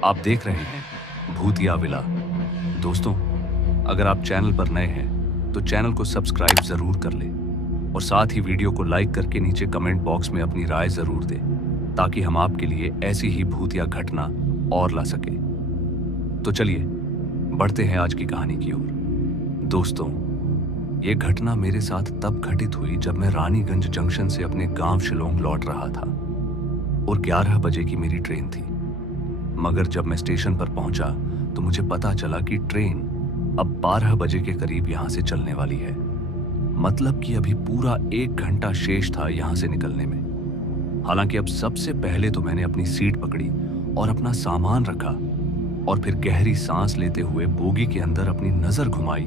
आप देख रहे हैं भूतिया विला। दोस्तों, अगर आप चैनल पर नए हैं तो चैनल को सब्सक्राइब जरूर कर लें और साथ ही वीडियो को लाइक करके नीचे कमेंट बॉक्स में अपनी राय जरूर दें ताकि हम आपके लिए ऐसी ही भूतिया घटना और ला सके। तो चलिए बढ़ते हैं आज की कहानी की ओर। दोस्तों, ये घटना मेरे साथ तब घटित हुई जब मैं रानीगंज जंक्शन से अपने गांव शिलोंग लौट रहा था और 11 बजे की मेरी ट्रेन थी। मगर जब मैं स्टेशन पर पहुंचा तो मुझे पता चला कि ट्रेन अब 12 बजे के करीब यहां से चलने वाली है। मतलब कि अभी पूरा 1 घंटा शेष था यहां से निकलने में। हालांकि अब सबसे पहले तो मैंने अपनी सीट पकड़ी और अपना सामान रखा और फिर गहरी सांस लेते हुए बोगी के अंदर अपनी नजर घुमाई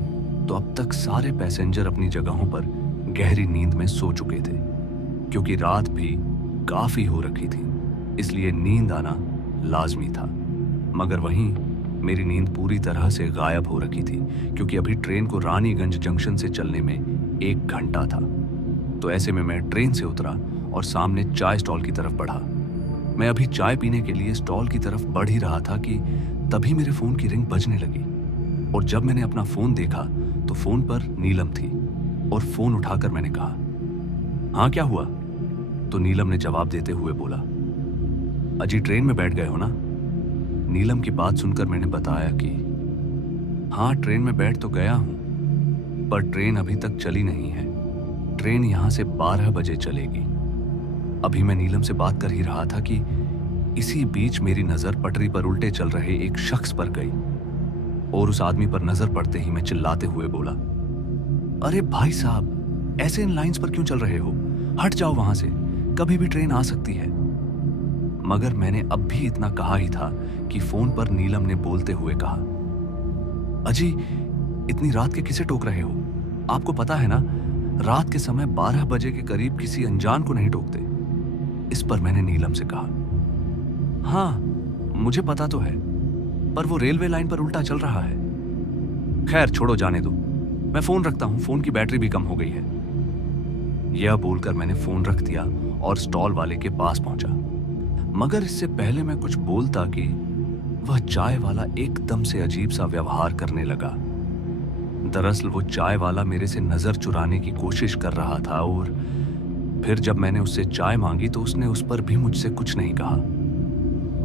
तो अब तक सारे पैसेंजर अपनी जगहों पर गहरी नींद में सो चुके थे। क्योंकि रात भी काफी हो रखी थी, इसलिए नींद आना लाजमी था। मगर वहीं मेरी नींद पूरी तरह से गायब हो रखी थी क्योंकि अभी ट्रेन को रानीगंज जंक्शन से चलने में 1 घंटा था। तो ऐसे में मैं ट्रेन से उतरा और सामने चाय स्टॉल की तरफ बढ़ा। मैं अभी चाय पीने के लिए स्टॉल की तरफ बढ़ ही रहा था कि तभी मेरे फोन की रिंग बजने लगी और जब मैंने अपना फोन देखा तो फोन पर नीलम थी और फोन उठाकर मैंने कहा, हाँ क्या हुआ? तो नीलम ने जवाब देते हुए बोला, अजी ट्रेन में बैठ गए हो ना? नीलम की बात सुनकर मैंने बताया कि हाँ, ट्रेन में बैठ तो गया हूं, पर ट्रेन अभी तक चली नहीं है। ट्रेन यहां से 12 बजे चलेगी। अभी मैं नीलम से बात कर ही रहा था कि इसी बीच मेरी नजर पटरी पर उल्टे चल रहे एक शख्स पर गई और उस आदमी पर नजर पड़ते ही मैं चिल्लाते हुए बोला, अरे भाई साहब, ऐसे इन लाइंस पर क्यों चल रहे हो? हट जाओ वहां से, कभी भी ट्रेन आ सकती है। मगर मैंने अब भी इतना कहा ही था कि फोन पर नीलम ने बोलते हुए कहा, अजी इतनी रात के किसे टोक रहे हो? आपको पता है ना, रात के समय 12 बजे के करीब किसी अनजान को नहीं टोकते। इस पर मैंने नीलम से कहा, हाँ मुझे पता तो है, पर वो रेलवे लाइन पर उल्टा चल रहा है। खैर छोड़ो, जाने दो, मैं फोन रखता हूं, फोन की बैटरी भी कम हो गई है। यह बोलकर मैंने फोन रख दिया और स्टॉल वाले के पास पहुंचा। मगर इससे पहले मैं कुछ बोलता कि वह चाय वाला एकदम से अजीब सा व्यवहार करने लगा। दरअसल वो चाय वाला मेरे से नजर चुराने की कोशिश कर रहा था और फिर जब मैंने उससे चाय मांगी तो उसने उस पर भी मुझसे कुछ नहीं कहा।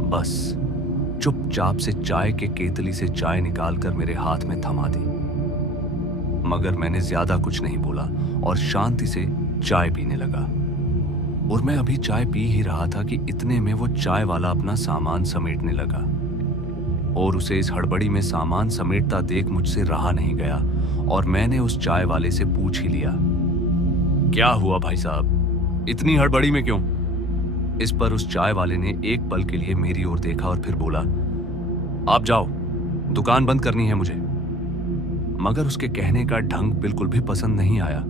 बस चुपचाप से चाय के केतली से चाय निकालकर मेरे हाथ में थमा दी। मगर मैंने ज्यादा कुछ नहीं बोला और शांति से चाय पीने लगा। और मैं अभी चाय पी ही रहा था कि इतने में वो चाय वाला अपना सामान समेटने लगा और उसे इस हड़बड़ी में सामान समेटता देख मुझसे रहा नहीं गया और मैंने उस चाय वाले से पूछ ही लिया, क्या हुआ भाई साहब, इतनी हड़बड़ी में क्यों? इस पर उस चाय वाले ने एक पल के लिए मेरी ओर देखा और फिर बोला, आप जाओ, दुकान बंद करनी है मुझे। मगर उसके कहने का ढंग बिल्कुल भी पसंद नहीं आया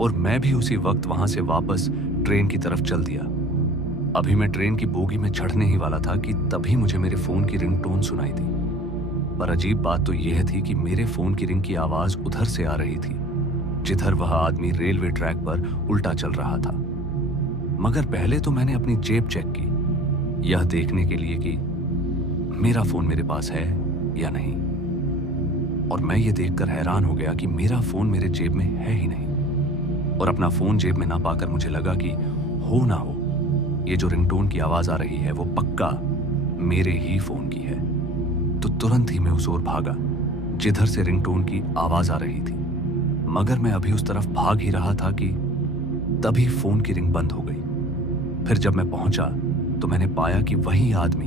और मैं भी उसी वक्त वहां से वापस ट्रेन की तरफ चल दिया। अभी मैं ट्रेन की बोगी में चढ़ने ही वाला था कि तभी मुझे मेरे फोन की रिंगटोन सुनाई दी। पर अजीब बात तो यह थी कि मेरे फोन की रिंग की आवाज उधर से आ रही थी जिधर वह आदमी रेलवे ट्रैक पर उल्टा चल रहा था। मगर पहले तो मैंने अपनी जेब चेक की, यह देखने के लिए कि मेरा फोन मेरे पास है या नहीं। और मैं ये देखकर हैरान हो गया कि मेरा फोन मेरे जेब में है ही नहीं। और अपना फोन जेब में ना पाकर मुझे लगा कि हो ना हो, ये जो रिंगटोन की आवाज आ रही है वो पक्का मेरे ही फोन की है। तो तुरंत ही मैं उस ओर भागा जिधर से रिंगटोन की आवाज आ रही थी। मगर मैं अभी उस तरफ भाग ही रहा था कि तभी फोन की रिंग बंद हो गई। फिर जब मैं पहुंचा तो मैंने पाया कि वही आदमी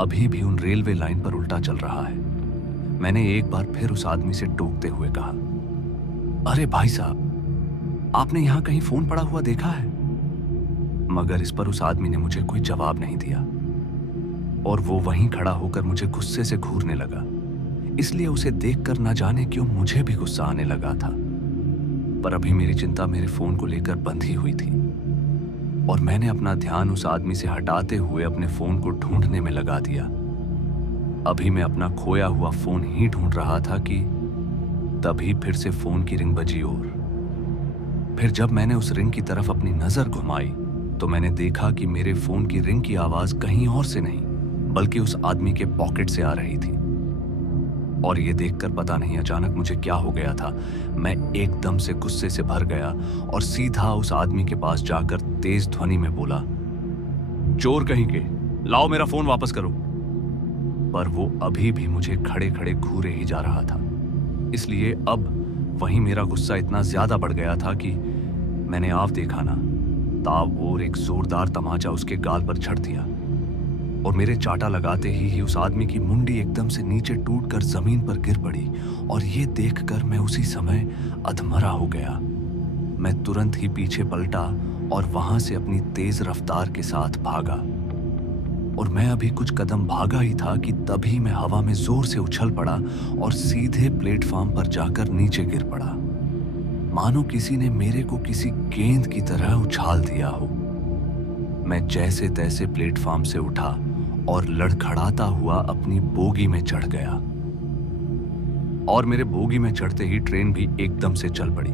अभी भी उन रेलवे लाइन पर उल्टा चल रहा है। मैंने एक बार फिर उस आदमी से टोकते हुए कहा, अरे भाई साहब, आपने यहां कहीं फोन पड़ा हुआ देखा है? मगर इस पर उस आदमी ने मुझे कोई जवाब नहीं दिया और वो वहीं खड़ा होकर मुझे गुस्से से घूरने लगा। इसलिए उसे देखकर न जाने क्यों मुझे भी गुस्सा आने लगा था। पर अभी मेरी चिंता मेरे फोन को लेकर बंधी हुई थी और मैंने अपना ध्यान उस आदमी से हटाते हुए अपने फोन को ढूंढने में लगा दिया। अभी मैं अपना खोया हुआ फोन ही ढूंढ रहा था कि तभी फिर से फोन की रिंग बजी और फिर जब मैंने उस रिंग की तरफ अपनी नजर घुमाई तो मैंने देखा कि मेरे फोन की रिंग की आवाज कहीं और से नहीं बल्कि उस आदमी के पॉकेट से आ रही थी। और ये देखकर पता नहीं अचानक मुझे क्या हो गया था। मैं एकदम से गुस्से से भर गया और सीधा उस आदमी के पास जाकर तेज ध्वनि में बोला, चोर कहीं के, लाओ मेरा फोन वापस करो। पर वो अभी भी मुझे खड़े खड़े घूरे ही जा रहा था। इसलिए अब वहीं मेरा गुस्सा इतना ज्यादा बढ़ गया था कि मैंने आप देखा ना, ताव और एक जोरदार तमाचा उसके गाल पर झड़ दिया और मेरे चाटा लगाते ही उस आदमी की मुंडी एकदम से नीचे टूटकर जमीन पर गिर पड़ी। और ये देखकर मैं उसी समय अधमरा हो गया। मैं तुरंत ही पीछे पलटा और वहां से अपनी तेज रफ्तार के साथ भागा। और मैं अभी कुछ कदम भागा ही था कि तभी मैं हवा में जोर से उछल पड़ा और सीधे प्लेटफॉर्म पर जाकर नीचे गिर पड़ा, मानो किसी ने मेरे को किसी गेंद की तरह उछाल दिया हो। मैं जैसे तैसे प्लेटफॉर्म से उठा और लड़खड़ाता हुआ अपनी बोगी में चढ़ गया। और मेरे बोगी में चढ़ते ही ट्रेन भी एकदम से चल पड़ी।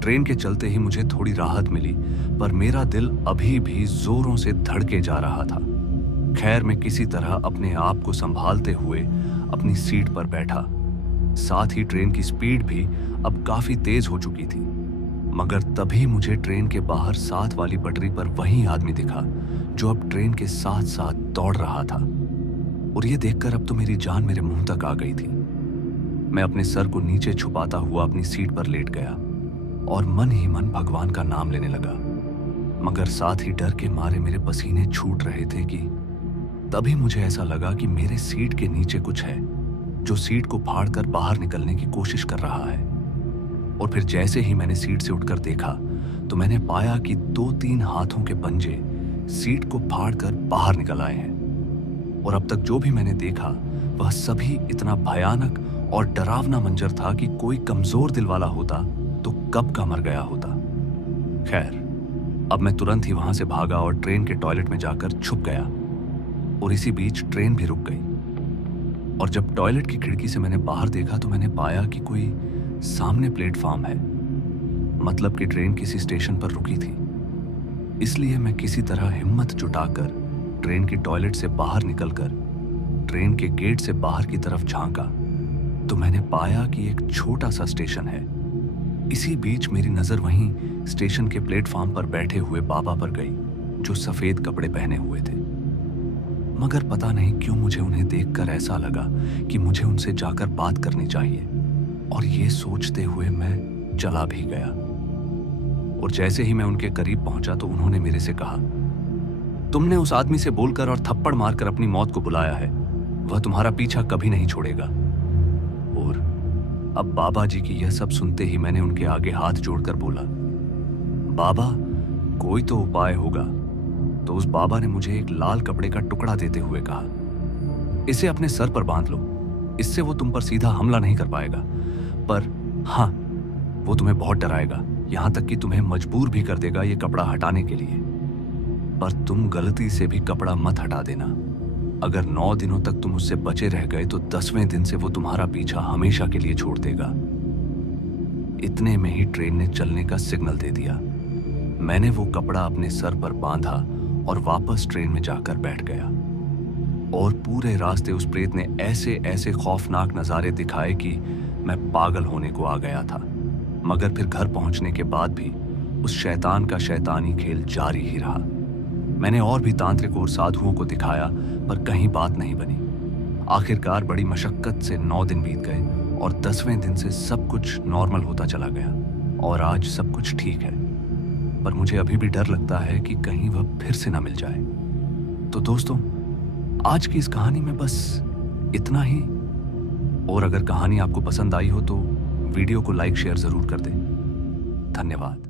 ट्रेन के चलते ही मुझे थोड़ी राहत मिली, पर मेरा दिल अभी भी जोरों से धड़के जा रहा था। खैर, मैं किसी तरह अपने आप को संभालते हुए अपनी सीट पर बैठा। साथ ही ट्रेन की स्पीड भी अब काफी तेज हो चुकी थी। मगर तभी मुझे ट्रेन के बाहर साथ वाली पटरी पर वही आदमी दिखा जो अब ट्रेन के साथ साथ दौड़ रहा था। और ये देखकर अब तो मेरी जान मेरे मुंह तक आ गई थी। मैं अपने सर को नीचे छुपाता हुआ अपनी सीट पर लेट गया और मन ही मन भगवान का नाम लेने लगा। मगर साथ ही डर के मारे मेरे पसीने छूट रहे थे कि तभी मुझे ऐसा लगा कि मेरे सीट के नीचे कुछ है जो सीट को फाड़कर बाहर निकलने की कोशिश कर रहा है। और फिर जैसे ही मैंने सीट से उठकर देखा तो मैंने पाया कि 2-3 हाथों के पंजे सीट को फाड़कर बाहर निकल आए हैं। और अब तक जो भी मैंने देखा वह सभी इतना भयानक और डरावना मंजर था कि कोई कमजोर दिल वाला होता तो कब का मर गया होता। खैर, अब मैं तुरंत ही वहां से भागा और ट्रेन के टॉयलेट में जाकर छुप गया। और इसी बीच ट्रेन भी रुक गई। और जब टॉयलेट की खिड़की से मैंने बाहर देखा तो मैंने पाया कि कोई सामने प्लेटफॉर्म है, मतलब कि ट्रेन किसी स्टेशन पर रुकी थी। इसलिए मैं किसी तरह हिम्मत जुटाकर ट्रेन की टॉयलेट से बाहर निकलकर ट्रेन के गेट से बाहर की तरफ झांका तो मैंने पाया कि एक छोटा सा स्टेशन है। इसी बीच मेरी नजर वहीं स्टेशन के प्लेटफॉर्म पर बैठे हुए बाबा पर गई जो सफेद कपड़े पहने हुए थे। मगर पता नहीं क्यों मुझे उन्हें देखकर ऐसा लगा कि मुझे उनसे जाकर बात करनी चाहिए। और ये सोचते हुए मैं चला भी गया। और जैसे ही मैं उनके करीब पहुंचा तो उन्होंने मेरे से कहा, तुमने उस आदमी से बोलकर और थप्पड़ मारकर अपनी मौत को बुलाया है, वह तुम्हारा पीछा कभी नहीं छोड़ेगा। और अब बाबा जी की यह सब सुनते ही मैंने उनके आगे हाथ जोड़कर बोला, बाबा कोई तो उपाय होगा। तो उस बाबा ने मुझे एक लाल कपड़े का टुकड़ा देते हुए कहा, इसे अपने सर पर बांध लो, इससे वो तुम पर सीधा हमला नहीं कर पाएगा, पर हाँ, वो तुम्हें बहुत डराएगा, यहां तक कि तुम्हें मजबूर भी कर देगा ये कपड़ा हटाने के लिए। पर तुम गलती से भी कपड़ा मत हटा देना। अगर 9 दिनों तक तुम उससे बचे रह गए तो 10वें दिन से वो तुम्हारा पीछा हमेशा के लिए छोड़ देगा। इतने में ही ट्रेन ने चलने का सिग्नल दे दिया। मैंने वो कपड़ा अपने सर पर बांधा और वापस ट्रेन में जाकर बैठ गया। और पूरे रास्ते उस प्रेत ने ऐसे ऐसे खौफनाक नज़ारे दिखाए कि मैं पागल होने को आ गया था। मगर फिर घर पहुंचने के बाद भी उस शैतान का शैतानी खेल जारी ही रहा। मैंने और भी तांत्रिक और साधुओं को दिखाया, पर कहीं बात नहीं बनी। आखिरकार बड़ी मशक्कत से 9 दिन बीत गए और 10वें दिन से सब कुछ नॉर्मल होता चला गया और आज सब कुछ ठीक है। पर मुझे अभी भी डर लगता है कि कहीं वह फिर से ना मिल जाए। तो दोस्तों, आज की इस कहानी में बस इतना ही। और अगर कहानी आपको पसंद आई हो तो वीडियो को लाइक शेयर जरूर कर दें। धन्यवाद।